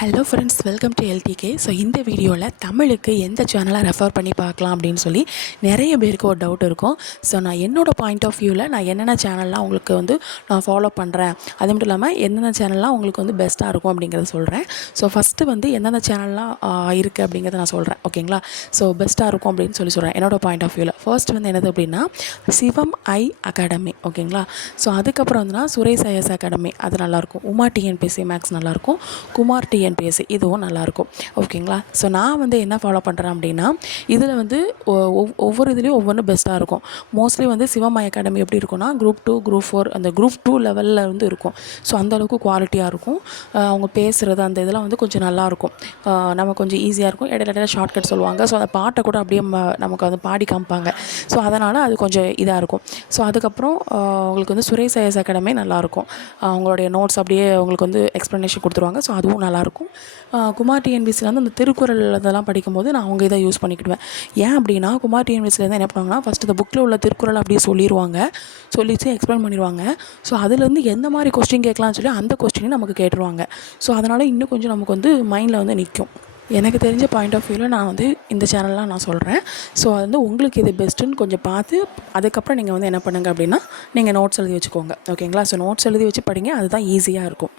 Hello friends, welcome to LDK. So இந்த வீடியோவில் தமிழுக்கு எந்த சேனலை ரெஃபர் பண்ணி பார்க்கலாம் அப்படின்னு சொல்லி நிறைய பேருக்கு ஒரு டவுட் இருக்கும். ஸோ நான் என்னோடய பாயிண்ட் ஆஃப் வியூவில் நான் என்னென்ன சேனல்லாம் உங்களுக்கு நான் ஃபாலோ பண்ணுறேன், அது மட்டும் இல்லாமல் என்னென்ன சேனல்லாம் உங்களுக்கு பெஸ்ட்டாக இருக்கும் அப்படிங்கிறத சொல்கிறேன். ஸோ ஃபஸ்ட்டு எந்தெந்த சேனல்லாம் இருக்குது அப்படிங்கிறத நான் சொல்கிறேன், ஓகேங்களா? ஸோ பெஸ்ட்டாக இருக்கும் அப்படின்னு சொல்கிறேன் என்னோடய பாயிண்ட் ஆஃப் வியூவில். ஃபர்ஸ்ட் என்னது அப்படின்னா சிவம் ஐ அகாடமி, ஓகேங்களா? ஸோ அதுக்கப்புறம் சுரேஷ் ஐஎஸ் அகாடமி, அது நல்லாயிருக்கும். உமா டிஎன்பிஎஸ்சி மேக்ஸ் நல்லாயிருக்கும். குமார் டிஎன்பிஎஸ்சி இதுவும் நல்லாயிருக்கும், ஓகேங்களா? ஸோ நான் என்ன ஃபாலோ பண்ணுறேன் அப்படின்னா இதில் ஒவ்வொரு இதுலேயும் ஒவ்வொன்று பெஸ்ட்டாக இருக்கும். மோஸ்ட்லி சிவம் ஐ அகாடமி எப்படி இருக்கும்னா குரூப் 2 குரூப் 4 அந்த குரூப் 2 லெவலில் இருக்கும். ஸோ அந்தளவுக்கு குவாலிட்டியாக இருக்கும். அவங்க பேசுகிறது அந்த இதெல்லாம் கொஞ்சம் நல்லாயிருக்கும். நம்ம கொஞ்சம் ஈஸியாக இருக்கும். இடையில ஷார்ட்கட் சொல்லுவாங்க. ஸோ அந்த பாட்டை கூட அப்படியே நமக்கு பாடி காமிப்பாங்க. ஸோ அதனால் அது கொஞ்சம் இதாக இருக்கும். ஸோ அதுக்கப்புறம் உங்களுக்கு சுரேஷ் ஐஎஸ் அகாடமி நல்லாயிருக்கும். அவங்களுடைய நோட்ஸ் அப்படியே உங்களுக்கு எக்ஸ்ப்ளனேஷன் கொடுத்துருவாங்க. ஸோ அதுவும் நல்லாயிருக்கும். குமார் டிஎன்பிஎஸ்சியில் அந்த திருக்குறள் அதெல்லாம் படிக்கும்போது நான் அவங்க இதை யூஸ் பண்ணிக்கிடுவேன். ஏன் அப்படின்னா குமார் டிஎன்பிஎஸ்சியில் என்ன பண்ணுவாங்கன்னா ஃபஸ்ட்டு இந்த புக்கில் உள்ள திருக்குறள் அப்படியே சொல்லிட்டு எக்ஸ்பிளைன் பண்ணிடுவாங்க. ஸோ அதுலேருந்து எந்த மாதிரி கொஸ்டின் கேட்கலாம்னு சொல்லி அந்த கொஸ்டினை நமக்கு கேட்டுருவாங்க. ஸோ அதனால் இன்னும் கொஞ்சம் நமக்கு மைண்டில் நிற்கும். எனக்கு தெரிஞ்ச பாயிண்ட் ஆஃப் வியூவில் நான் இந்த சேனல்லாம் நான் சொல்கிறேன். ஸோ அது உங்களுக்கு இது பெஸ்ட்டுன்னு கொஞ்சம் பார்த்து அதுக்கப்புறம் நீங்கள் என்ன பண்ணுங்கள் அப்படின்னா நீங்கள் நோட்ஸ் எழுதி வச்சுக்கோங்க, ஓகேங்களா? ஸோ நோட்ஸ் எழுதி வச்சு படிங்க, அதுதான் ஈஸியாக இருக்கும்.